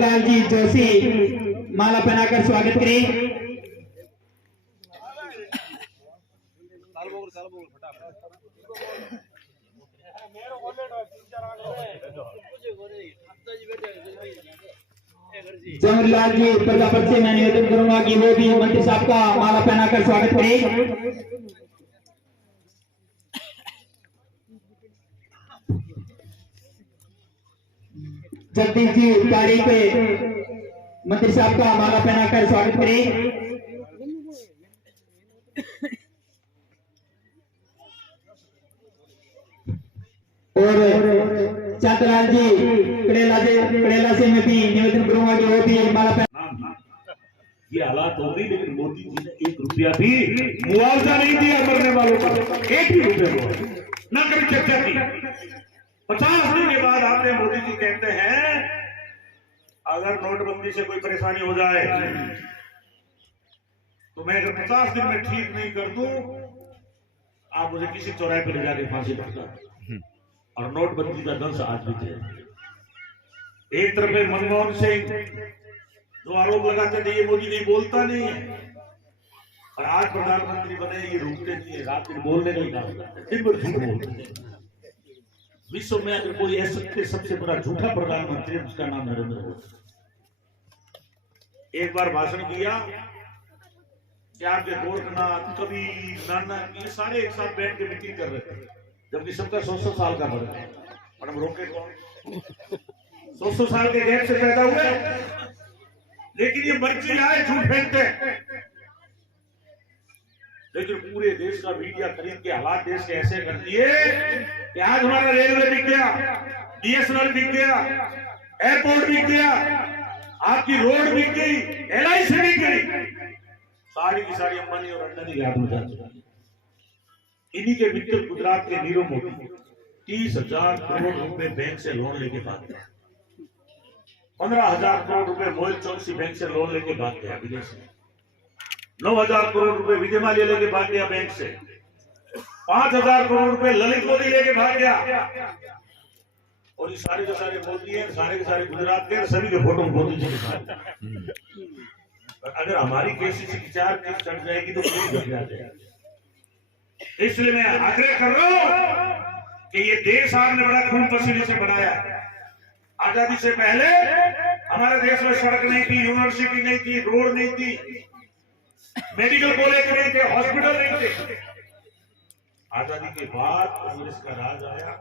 जमलाल जी जोशी माला पहनाकर स्वागत करें। जमलाल जी प्रजापति से मैं निवेदन करूंगा कि वो भी मंत्री साहब का माला पहनाकर स्वागत करें। जगदीश जी तारीख पे मंत्री साहब का माला पहनाकर स्वागत करें। और चातलाल जी कड़ेला से मैं भी निवेदन करूंगा कि वो भी माला पहना। ये हालात हो गई, लेकिन मोदी जी ने 1 रुपया भी मुआवजा नहीं दिया मरने वालों का, 1 भी रुपया न कभी चर्चा की। 50 दिन के बाद आपने मोदी जी कहते हैं अगर नोटबंदी से कोई परेशानी हो जाए तो मैं अगर 50 दिन में ठीक नहीं कर दूं, आप मुझे किसी चौराहे पर ले जाके फांसी लगा। और नोटबंदी का दंश आज भी थे। एक तरफ में मनमोहन सिंह जो आरोप लगाते थे ये मोदी नहीं बोलता नहीं है, और आज प्रधानमंत्री बने ये रुकते नहीं है, रात दिन बोलने का ही काम करते, दिन भर झूठ बोलते हैं। विश्व में अगर कोई ऐसा सबसे बड़ा झूठा प्रधानमंत्री है उसका नाम नरेंद्र मोदी। एक बार भाषण किया कि आपके गोरखनाथ कबीर नानक ये सारे एक साथ बैठ के मीटिंग कर रहे थे, जबकि सबका 100 साल का फर्क है। और हम रोके कौन? 100 साल के गैप से पैदा हुए, लेकिन ये मर्जी आए झूठ फेंकते हैं। लेकिन पूरे देश का मीडिया खरीद के हालात देश के ऐसे कर दिए कि आज हमारा रेलवे बिक गया, बीएसएनएल बिक गया, एयरपोर्ट बिक गया, आपकी रोड बिक गई, LIC बिक गई, सारी की सारी अंबानी और अडानी के हाथ में जा चुकी। इन्हीं के मित्र गुजरात के नीरव मोदी 30,000 करोड़ रुपए बैंक से लोन लेके भाग गया। 15,000 करोड़ रुपए मोइल चौकसी बैंक से लोन लेके भाग गया विदेश में। 9,000 करोड़ रुपए विजय माल्या लेके भाग गया बैंक से। 5,000 करोड़ रुपए ललित मोदी लेके भाग गया। और ये सारे के सारे मोदी हैं, सारे के सारे गुजरात के, सभी के फोटो मोदी जी के साथ। अगर हमारी केसीसी की 4 केस चढ़ जाएगी तो कोई घट जाएगा। इसलिए मैं आग्रह कर रहा हूं कि ये देश आपने बड़ा खून पसीने से बनाया। आजादी से पहले हमारे देश में सड़क नहीं थी, यूनिवर्सिटी नहीं थी, रोड नहीं थी, मेडिकल कॉलेज नहीं थे, हॉस्पिटल नहीं थे। आजादी के बाद कांग्रेस का राज आया।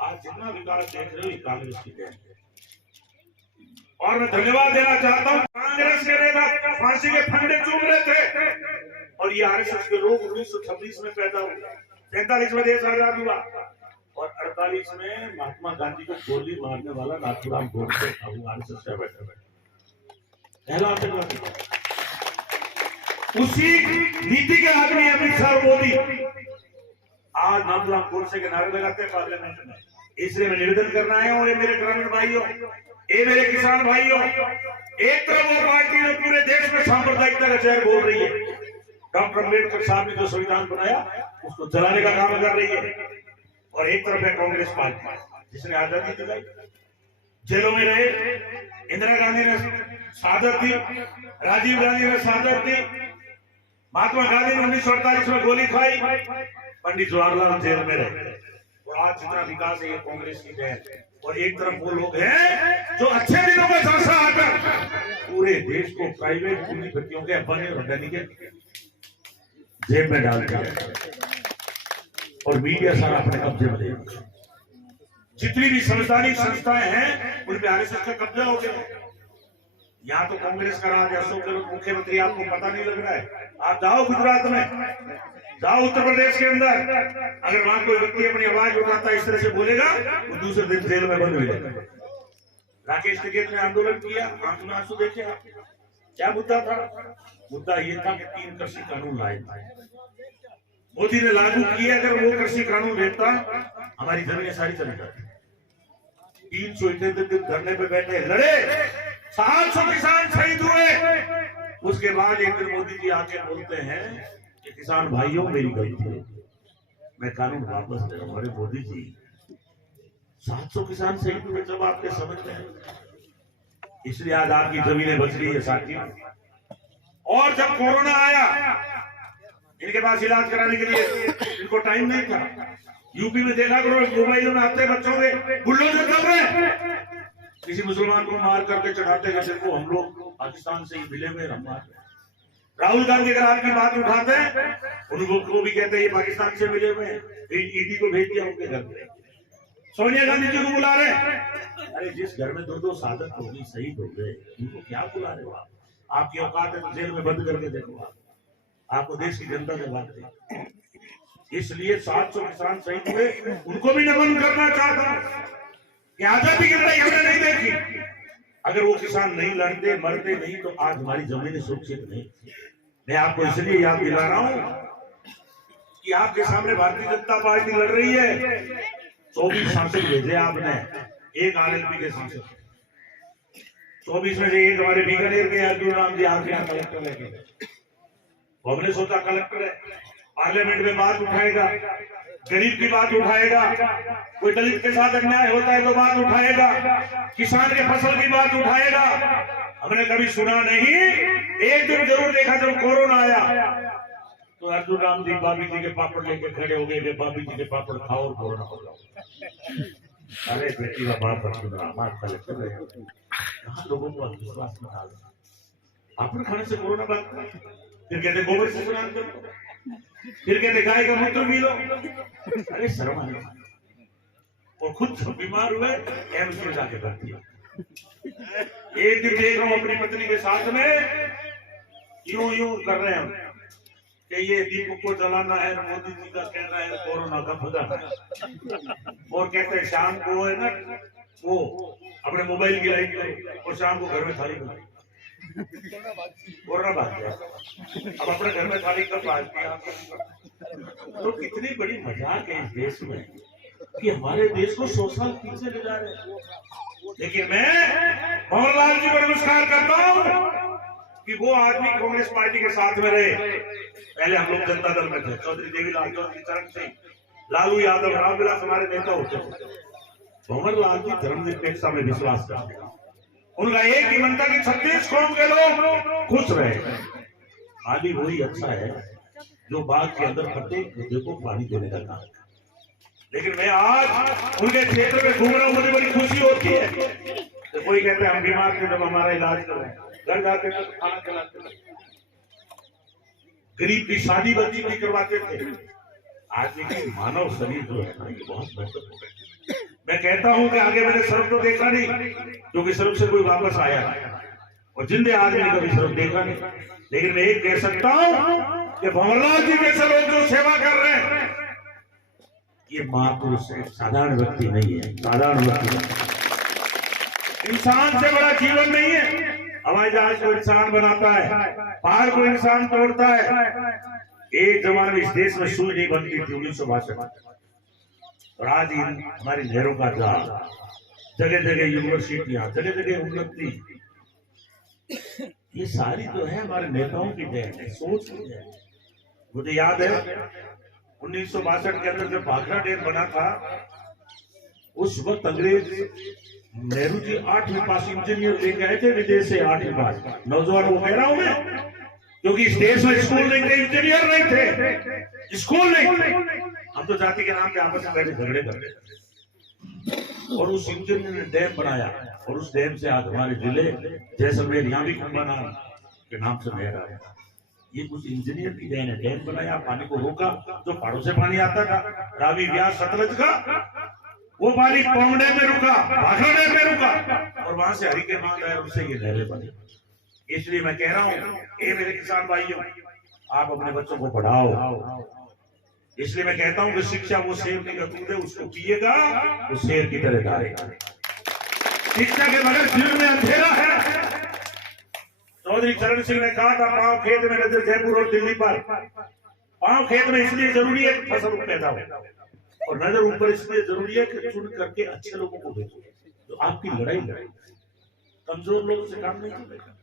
आज जितना विकास देख रहे हो ये कांग्रेस की देन है। और मैं धन्यवाद देना चाहता हूं, कांग्रेस के नेता फांसी के फंदे चूम रहे थे और ये RSS के लोग 1926 में पैदा हुए, 43 में देश आजाद हुआ और 48 में महात्मा गांधी को गोली मारने वाला नाथूराम गोडसे RSS से बैठे पहला आतंकवादी। उसी नीति के आदमी अमित शाह मोदी आज नाथूराम गोडसे के नारे लगाते हैं पार्लियामेंट में। इसलिए मैं निवेदन करना आया हूँ, ये मेरे ग्रामीण भाइयों, ये मेरे किसान भाइयों, एक तरफ वो पार्टी जो पूरे देश में सांप्रदायिकता का जहर बोल रही है, डॉक्टर अम्बेडकर साहब ने जो संविधान बनाया उसको जलाने का काम कर रही है, और एक तरफ है कांग्रेस पार्टी जिसने आजादी दिलाई, जेलों में रहे। इंदिरा गांधी ने शहादत दी, राजीव गांधी ने शहादत दी, महात्मा गांधी ने 1948 में गोली खाई, पंडित जवाहरलाल जेल में रहे। और आज जितना विकास है ये कांग्रेस की देन है। और एक तरफ वो लोग हैं जो अच्छे दिनों में सांसा आकर पूरे देश को प्राइवेट पूंजीपतियों के अंबानी और अडानी के जेब में डाल दिया और मीडिया सारा अपने कब्जे में ले। जितनी भी संवैधानिक संस्थाएं हैं उन पे RSS का कब्जा हो गया। यहाँ तो कांग्रेस का राज, अशोक गहलोत मुख्यमंत्री, आपको पता नहीं लग रहा है। आप जाओ गुजरात में, जाओ उत्तर प्रदेश के अंदर, अगर वहां कोई व्यक्ति अपनी आवाज उठाता इस तरह से बोलेगा वो दूसरे दिन जेल में बंद हो जाएगा। राकेश टिकैत ने आंदोलन किया, आंख में आंसू देखे। क्या मुद्दा था? मुद्दा ये था कि 3 कृषि कानून लाए मोदी ने लागू किया। अगर वो कृषि कानून देता हमारी जमीनें सारी चली जाती। 371 दिन धरने पे बैठे, लड़े, 700 किसान शहीद हुए। उसके बाद एक दिन मोदी जी आके बोलते हैं कि किसान भाइयों मेरी गलती है, मैं कानून वापस ले रहा हूं। अरे मोदी जी 700 किसान शहीद हुए जब आपके समझ में इसलिए आज आपकी जमीनें बच रही है साथियों। और जब कोरोना आया, इनके पास इलाज कराने के लिए इनको टाइम नहीं था। यूपी में देखा करो, मोबाइलों में आते बच्चों के बुलडोजर चल रहे, किसी मुसलमान को मार करके चढ़ाते हैं, जिनको हम लोग पाकिस्तान से ही मिले हुए हम मार रहे हैं। राहुल गांधी अगर आपकी बात उठाते हैं, उनको भी कहते हैं ये पाकिस्तान से मिले हुए हैं, ईडी को भेज दिया उनके घर पे। सोनिया गांधी जी को बुला रहे हैं। अरे जिस घर में 2-2 साधक होगी, शहीद हो गए, उनको क्या बुला रहे हो आप? आपकी औकात है तो जेल में बंद करके देखो आप, आपको देश की जनता ने बात दी। इसलिए 700 किसान शहीद हुए, उनको भी नमन करना चाहता हूं कि आजादी की लड़ाई हमने नहीं देखी। अगर वो किसान नहीं लड़ते, मरते नहीं, तो आज हमारी जमीनें सुरक्षित नहीं। मैं आपको इसलिए याद दिला रहा हूं कि आपके सामने भारतीय जनता पार्टी लड़ रही है। 24 सांसद भेजे आपने, एक आरएलपी के सांसद, 24 में से एक हमारे बीकानेर के अर्जुन राम जी आपके यहाँ कलेक्टर लेके। तो हमने सोचा कलेक्टर है, पार्लियामेंट में बात उठाएगा, गरीब की बात उठाएगा, कोई दलित के साथ अन्याय होता है तो बात उठाएगा, किसान के फसल की बात उठाएगा। हमने कभी सुना नहीं। एक दिन जरूर देखा जब कोरोना आया तो अर्जुन राम जी बाबी जी के पापड़ लेके खड़े हो गए, बाबी जी के पापड़ खाओ और कोरोना हो जाओ। अरे बेटी का बाप अर्जुन राम आज कलेक्टर है, कहाँ लोगों को विश्वास में डाल, पापड़ खाने से कोरोना बंद, फिर कहते गोबर से स्नान करो, फिर कहते गाय का मूत्र पी लो। अरे शर्म आने, और खुद बीमार हुए एम्स में जाके भर्ती। एक दिन देख रहा हूं अपनी पत्नी के साथ में यूं कर रहे हैं कि ये दीपक को जलाना है, मोदी जी का कहना है कोरोना का भगाना है, और कहते हैं शाम को है ना वो अपने मोबाइल की लाइट करो और शाम को घर में थाली बनाई। कोरोना बात है, अब अपने घर में थाली कब बांटती है? तो कितनी बड़ी मजाक है इस देश में कि हमारे देश को 100 साल पीछे ले जा रहे हैं। लेकिन मैं मोहनलाल जी को नमस्कार करता हूं कि वो आदमी कांग्रेस पार्टी के साथ में रहे। पहले हम लोग जनता दल में थे, चौधरी देवीलाल, चौधरी चरण सिंह, लालू यादव, रामविलास हमारे नेता होते थे। मोहनलाल जी धर्मनिरपेक्षता में विश्वास करते हैं। उनका एक ही मन था कि 36 कौम के लोग खुश रहे। आदि वही अच्छा है जो बाग के अंदर प्रत्येक पौधे को पानी देने का काम। लेकिन मैं आज उनके क्षेत्र में घूम रहा हूं, मुझे बड़ी खुशी होती है। तो कोई कहते हैं हम बीमार थे जब हमारा इलाज करें, घर जाते थे तो खाना खिलाते थे, गरीब की शादी बच्ची नहीं करवाते थे। आज देखिए मानव शरीर जो है ना, ये बहुत बेहतर हो गया। मैं कहता हूं कि आगे मैंने सर्फ तो देखा नहीं, क्योंकि सर्फ से कोई वापस आया, और जिंदे आदमी ने कभी सर्फ देखा नहीं। लेकिन मैं एक कह सकता हूं कि भंवरलाल जी जैसे लोग जो सेवा कर रहे हैं, ये महापुरुष है, साधारण व्यक्ति नहीं है, साधारण व्यक्ति नहीं। इंसान से बड़ा जीवन नहीं है। हवाई जहाज को इंसान बनाता है, पहाड़ को इंसान तोड़ता है। एक जमाने में इस देश में सुई नहीं बनती थी 1962, और आज हमारी नहरों का जाल, जगह जगह यूनिवर्सिटियां, जगह जगह उन्नति, ये सारी जो है हमारे नेताओं की देन है, सोच की देन। मुझे याद है 1962 के अंदर जब भाखड़ा डैम बना था, उस वक्त अंग्रेज नेहरू जी 8वीं पास इंजीनियर लेके आए थे विदेश से। 8वीं पास नौजवानों को कह रहा हूं मैं, क्योंकि इस देश में स्कूल नहीं थे, इंजीनियर नहीं थे, स्कूल नहीं थे। हम तो जाति के नाम पे आपस में बैठे झगड़े कर रहे थे, और उस इंजीनियर ने डैम बनाया, और उस डैम से आज हमारे जिले जैसलमेर यहाँ भी कुंभा के नाम से नहर आया। ये कुछ इंजीनियर की देन है। डैम बनाया, पानी को रोका, जो पहाड़ों से पानी आता था रावी व्यास सतलज का, वो पानी पौंग डैम में रुका, भाखड़ा डैम में रुका, और वहां से हरी के मांग आया, उससे ये नहरें बनी। इसलिए मैं कह रहा हूं, ये मेरे किसान भाइयों, आप अपने बच्चों को पढ़ाओ। इसलिए मैं कहता हूं कि शिक्षा वो शेर की दूध है, उसको पिएगा तो शेर की तरह धारेगा। शिक्षा के बगैर जीवन में अंधेरा है। चौधरी चरण सिंह ने कहा था, पांव खेत में नजर जयपुर और दिल्ली पर। पांव खेत में इसलिए जरूरी है कि फसल पैदा हो, और नजर ऊपर इसलिए जरूरी है कि चुन करके अच्छे लोगों को भेजो। तो आपकी लड़ाई कमजोर लोगों से काम नहीं चलेगा।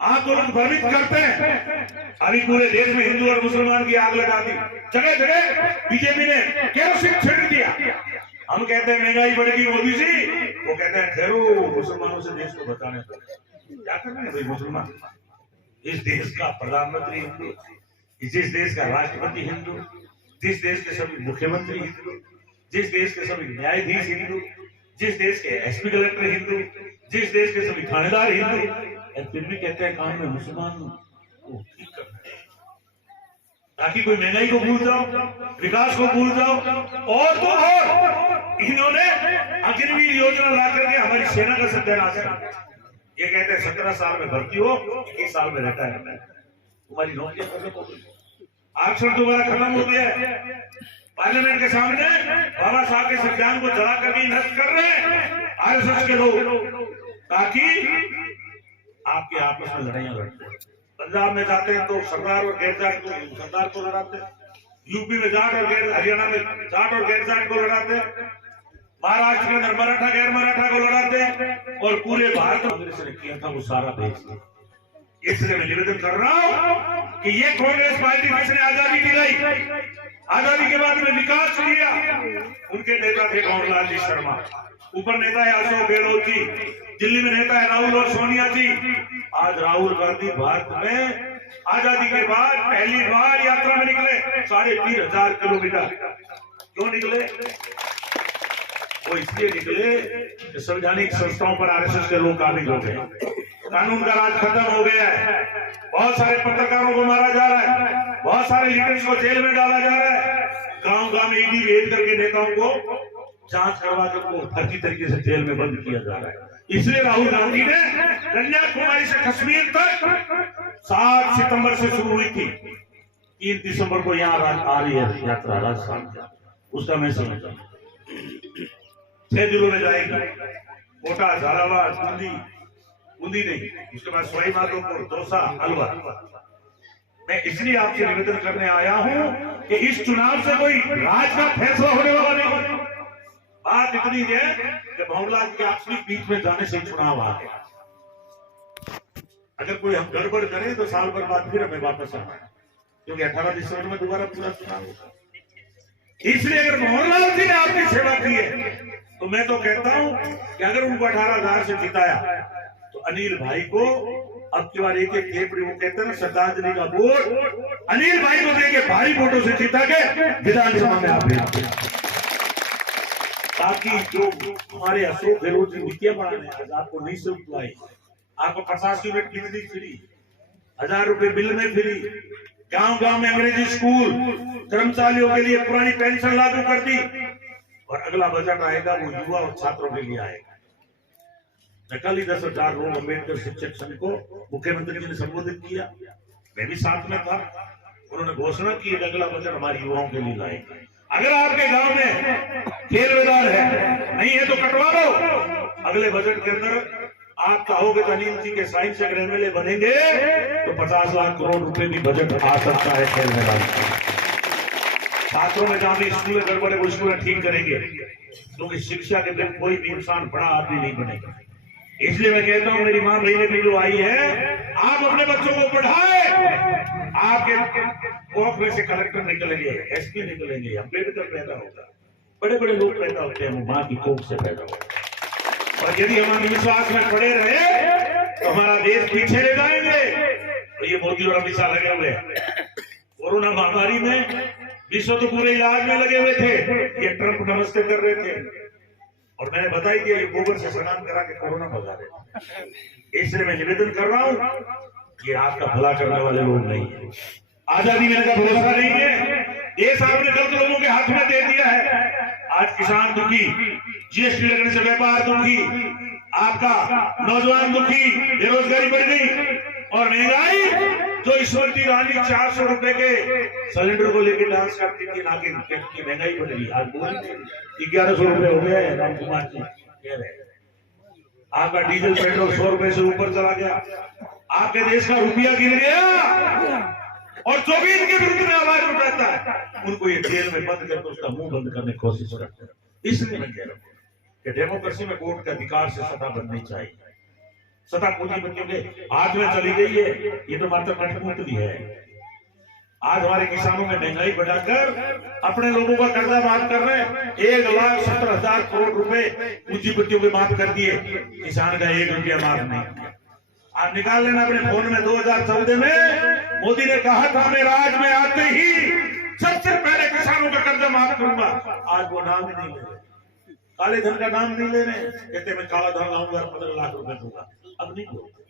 आप तो लोग भ्रमित करते हैं। अभी पूरे देश में हिंदू और मुसलमान की आग लगा दी, जगह जगह बीजेपी ने केरोसिन छिड़क दिया। हम कहते हैं महंगाई बढ़ेगी मोदी जी, वो कहते हैं ठहरो, मुसलमानों से देश को बचाने को क्या करना है भाई। मुसलमान, इस देश का प्रधानमंत्री हिंदू, इस देश का राष्ट्रपति हिंदू, जिस देश के सभी मुख्यमंत्री हिंदू, जिस देश के सभी न्यायाधीश हिंदू, जिस देश के एसपी कलेक्टर हिंदू, जिस देश के सभी थानेदार हिंदू, फिर भी कहते हैं काम में मुसलमान को ठीक करना है, ताकि कोई महंगाई को भूल जाओ, विकास को भूल जाओ। और तो और इन्होंने अग्निवीर योजना ला करके हमारी सेना का सत्यानाश किया। ये कहते हैं 17 साल में भर्ती हो, 21 साल में रिटायर है, तुम्हारी नौकरियां खत्म हो गई, आरक्षण दोबारा खत्म हो गया है। पार्लियामेंट के सामने बाबा साहब के संविधान को जला करके नष्ट कर रहे हैं आरएसएस के लोग, ताकि आपके आपस में लड़ाइयां लड़ते हैं। पंजाब में जाते हैं तो सरदार और गैर जाट को सरदार को लड़ाते हैं, यूपी में जाट और गैर, हरियाणा में जाट और गैर जाट को लड़ाते हैं, महाराष्ट्र के अंदर मराठा गैर मराठा को लड़ाते हैं, और पूरे भारत कांग्रेस ने किया था वो सारा देश। इसलिए मैं निवेदन कर रहा हूं कि ये कांग्रेस पार्टी जिसने आजादी दिलाई, आजादी के बाद में विकास किया, उनके नेता थे गौरलाल जी शर्मा, ऊपर नेता है अशोक गहलोत जी, दिल्ली में नेता है राहुल और सोनिया जी। आज राहुल गांधी भारत में आजादी के बाद पहली बार यात्रा में निकले 3,500 किलोमीटर। क्यों निकले? वो इसलिए निकले कि संवैधानिक संस्थाओं पर आरएसएस के लोग काबिज हो गए, कानून का राज खत्म हो गया है, बहुत सारे पत्रकारों को मारा जा रहा है, बहुत सारे लीडर्स को जेल में डाला जा रहा है, गांव गांव में ईडी भेज करके नेताओं को जांच करवा कर को फर्जी तरीके से जेल में बंद किया जा रहा है। इसलिए राहुल गांधी ने कन्याकुमारी से कश्मीर तक 7 सितंबर से शुरू हुई थी, 3 दिसंबर को यहाँ आ रही है यात्रा राजस्थान, उसका मैं समझता हूँ 6 जिलों में जाएगी, कोटा, झालावाड़, बूंदी नहीं, उसके बाद सवाई माधोपुर, दौसा, अलवर। मैं इसलिए आपसे निवेदन करने आया हूं कि इस चुनाव से कोई राज का फैसला होने वाला नहीं। बात इतनी है कि भवनलाल के आपसी बीच में जाने से चुनाव आ गया। अगर कोई हम गड़बड़ करें तो साल भर बाद फिर हमें वापस आना है, क्योंकि 18 दिसंबर में दोबारा पूरा चुनाव होगा। इसलिए अगर भवनलाल जी ने आपकी सेवा की है तो मैं तो कहता हूं कि अगर उनको 18,000 से जिताया तो अनिल भाई को अब की बार एक खेपड़ी, वो कहते हैं ना श्रद्धांजलि का वोट अनिल भाई को देके भारी वोटों से जिता के विधानसभा में आप भेजते, ताकि जो हमारे अशोक गहलोत जी नीतियां बढ़ाने आज आपको नहीं सुनवाई, आपको 50 यूनिट बिजली फ्री, 1000 रुपए बिल में फ्री, गांव गांव में अंग्रेजी स्कूल, कर्मचारियों के लिए पुरानी पेंशन लागू कर दी, और अगला बजट आएगा वो युवा और छात्रों के लिए आएगा। कल ही 10,000 लोग अम्बेडकर शिक्षक संघ को मुख्यमंत्री जी ने संबोधित किया, मैं भी साथ में था, उन्होंने घोषणा की कि अगला बजट हमारे युवाओं के लिए लाएंगे। अगर आपके गांव में खेल मैदान है, नहीं है तो कटवा लो, अगले बजट के अंदर आप चाहोगे तो अनिल जी के साइंस अगर एमएलए बनेंगे तो 50 लाख करोड़ रुपए भी बजट आ सकता है खेल मैदान का। छात्रों में जहां भी स्कूल गड़बड़े वो स्कूल ठीक करेंगे, क्योंकि शिक्षा के लिए कोई भी इंसान बड़ा आदमी नहीं बनेगा। इसलिए मैं कहता हूं मेरी मां महीने में जो आई है, आप अपने बच्चों को पढ़ाए, आपके कोख में से कलेक्टर निकलेंगे, एसपी निकलेंगे, अम्बेडकर पैदा होगा, बड़े बड़े लोग पैदा होते हैं, वो मां की कोख से पैदा होगा। और यदि हम विश्वास में पड़े रहे तो हमारा देश पीछे ले जाएंगे। तो ये मोदी और अमित शाह लगे हुए कोरोना महामारी में, विश्व तो पूरे इलाज में लगे हुए थे, ये ट्रंप नमस्ते कर रहे थे, और मैंने बताई दिया ये गोबर से स्नान करा के कोरोना भगा रहे। इसलिए मैं निवेदन कर रहा हूं कि आपका भला करने वाले लोग नहीं है, आजादी में इनका भरोसा नहीं है, देश आपने गलत लोगों के हाथ में दे दिया है। आज किसान दुखी, जीएसटी लगने से व्यापार दुखी, आपका नौजवान दुखी, बेरोजगारी बढ़ गई, और महंगाई जो ईश्वरती रानी 400 रुपए के सिलेंडर को लेकर डांस करती थी, नागिन की महंगाई बढ़ गई, आज 1100 रुपए हो गया है। राम कुमार जी कह रहे हैं आपका डीजल पेट्रोल 100 रुपए से ऊपर चला गया, आपके देश का रुपया गिर गया, और जो भी इनके विरुद्ध में आवाज उठाता है उनको ये जेल में बंद करके उसका मुंह बंद करने की कोशिश करते हैं। इसलिए मैं कह रहा हूँ कि डेमोक्रेसी में वोट के अधिकार से सत्ता बननी चाहिए। सत्ता पूंजीपतियों के हाथ में चली गई है, ये तो मात्र कठपुतली है। आज हमारे किसानों में महंगाई बढ़ाकर अपने लोगों का कर्जा माफ कर रहे हैं। 1,70,000 करोड़ रुपए पूंजीपतियों के माफ कर दिए, किसान का 1 रुपया माफ नहीं। आप निकाल लेना अपने फोन में, 2014 में मोदी ने कहा था मैं राज में आते ही सबसे पहले किसानों का कर्जा माफ करूंगा। आज वो नाम ही नहीं ले रहे, काले धन का नाम नहीं ले रहे, कहते मैं काला धन लाऊंगा 15 लाख रुपए दूंगा। अब नहीं बोलते,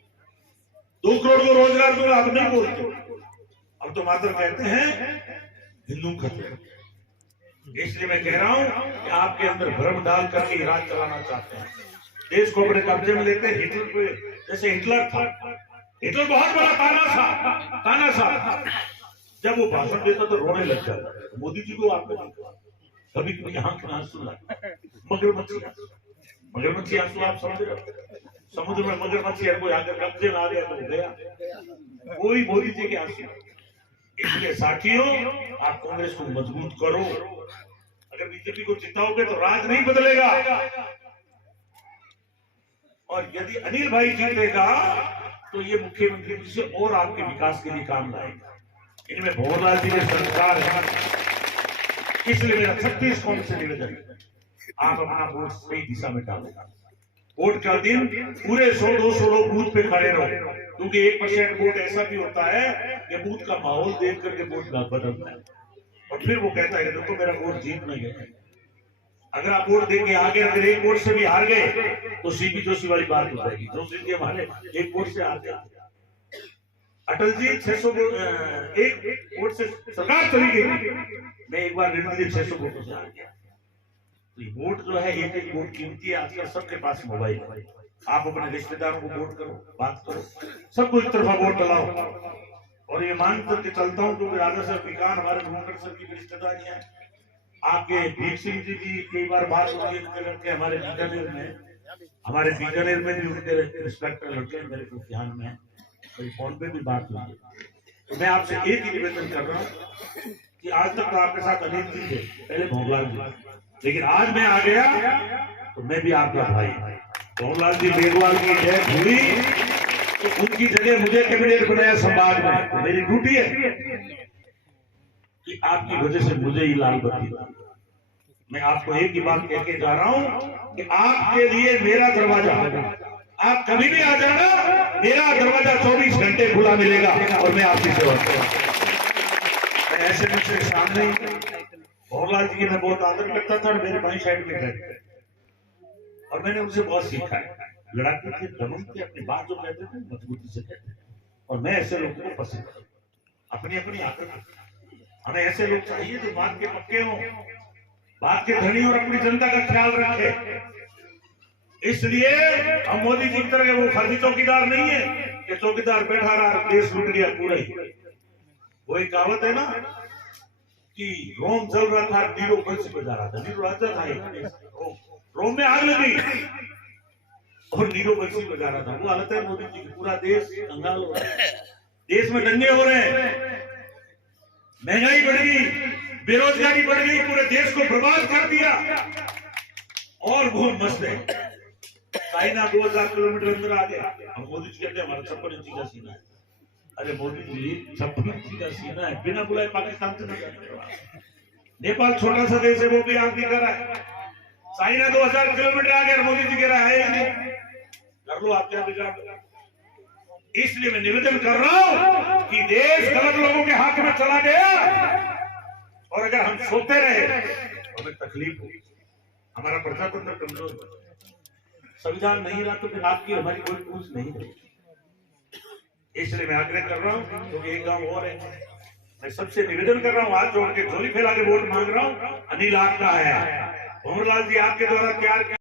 2 करोड़ को रोजगार दूंगा, अब नहीं बोलते। अब तो मात्र कहते हैं हिंदू खत्म। इसलिए मैं कह रहा हूं कि आपके अंदर भ्रम डाल करके राज चलाना चाहते हैं, देश को अपने कब्जे में लेते हैं। हिटलर को, जैसे हिटलर था, हिटलर बहुत बड़ा तानाशाह। जब वो भाषण देता तो रोने लग जाता। मोदी जी को आपने कभी कभी आंख में आंसू लाए, मगरमच्छी आंसू आप समझ रहे हो? समुद्र में मगरमच्छी कोई आकर कब्जे में आ गया तो गया, कोई मोदी जी के आंसू। इसलिए साथियों, आप कांग्रेस को मजबूत करो। अगर बीजेपी को जिताओगे तो राज नहीं बदलेगा, और यदि अनिल भाई जीतेगा तो ये मुख्यमंत्री जी से और आपके विकास के लिए काम लाएगा। इनमें भंवरलाल जी के संस्कार है, इसलिए मेरा 36 कौन से निवेदन, आप अपना वोट सही दिशा में डालेगा। वोट का दिन पूरे 100-200 लोग बूथ पे खड़े रहो, क्योंकि 1% वोट ऐसा भी होता है कि बूथ का माहौल देख करके वोट बदलता है, और फिर वो कहता है देखो मेरा वोट जीत नहीं गया। अगर आप वोट देके आगे अगर 1 वोट से भी हार गए तो सीपी जोशी वाली बात हो जाएगी। जोशी जी हमारे 1 वोट से हार गए, अटल जी 600 1 वोट से सरकार चली गई, मैं एक बार रणनीति 600 वोटों से हार गया। वोट जो है 1-1 वोट कीमती है। आजकल सबके पास मोबाइल है, आप अपने रिश्तेदारों को वोट करो, बात करो, सबको एक तरफा वोट डलाओ। और ये मान करके चलता हूँ क्योंकि राजा सर विकान हमारे भूमकर सर की रिश्तेदारी है। आपके भीख सिंह जी की कई बार बात होती है लड़के हमारे बीकानेर में भी उनके रिस्पेक्टर लड़के मेरे को ध्यान में, कोई फोन पे भी बात हुई है। तो मैं आपसे एक ही निवेदन कर रहा हूँ कि आज तक तो आपके साथ अनिल जी थे, पहले भंवरलाल जी, लेकिन आज मैं आ गया तो मैं भी आपका भाई। भंवरलाल जी मेघवाल की डेथ हुई तो उनकी जगह मुझे कैबिनेट बनाया संभाग में, तो मेरी ड्यूटी है कि आपकी वजह से मुझे ही लाल बत्ती। मैं आपको एक ही बात कह के जा रहा हूं कि आपके लिए मेरा दरवाजा, आप कभी भी आ जाना, मेरा दरवाजा 24 घंटे खुला मिलेगा और मैं आपकी सेवा करूंगा। मैं ऐसे में से सामने भंवरलाल जी की मैं बहुत आदर करता था और मेरे भाई साइड में रहते थे, और मैंने उनसे बहुत सीखा है। लड़ाकू थे, दमन थे, अपनी बात जो कहते थे मजबूती से कहते थे, और मैं ऐसे लोगों को पसंद करता हूं। अपनी अपनी आदत, हमें ऐसे लोग चाहिए जो बात के पक्के हों, बात के धनी और अपनी जनता का ख्याल रखे। इसलिए हम मोदी जी की तरह वो फर्जी चौकीदार नहीं है कि चौकीदार बैठा रहा देश लूट गया पूरा ही। वो एक कहावत है ना कि रोम जल रहा था, नीरो बंसी बजा रहा था। नीरो राजा था, रोम में आग लगी और नीरो बंसी बजा रहा था। वो हालत है मोदी जी की, पूरा देश कंगाल हो रहा है, देश में दंगे हो रहे हैं, महंगाई बढ़ गई, बेरोजगारी बढ़ गई, पूरे देश को बर्बाद कर दिया। और वो मस्त है, चाइना 2000 किलोमीटर अंदर आ गया। हम मोदी जी कहते हैं हमारा 56 इंची का सीना है। अरे मोदी जी 56 इंची का सीना है, बिना बुलाए पाकिस्तान से नहीं जाते। नेपाल छोटा सा देश है, वो भी आग नहीं कर रहा है। चाइना 2000 किलोमीटर आ गया, मोदी जी कह रहा है कर लो आप क्या बिगाड़। इसलिए मैं निवेदन कर रहा हूं कि देश गलत लोगों के हाथ में चला गया, और अगर हम सोते रहे तो हमें तकलीफ होगी। हमारा प्रजातंत्र कमजोर है, संविधान नहीं रहा तो फिर आपकी हमारी कोई पूछ नहीं रहेगी। इसलिए मैं आग्रह कर रहा हूं, क्योंकि एक गांव और है, मैं सबसे निवेदन कर रहा हूं, हाथ जोड़ के झोली फैला के वोट मांग रहा हूं। अनिल आपका है, भंवरलाल जी आपके द्वारा तैयार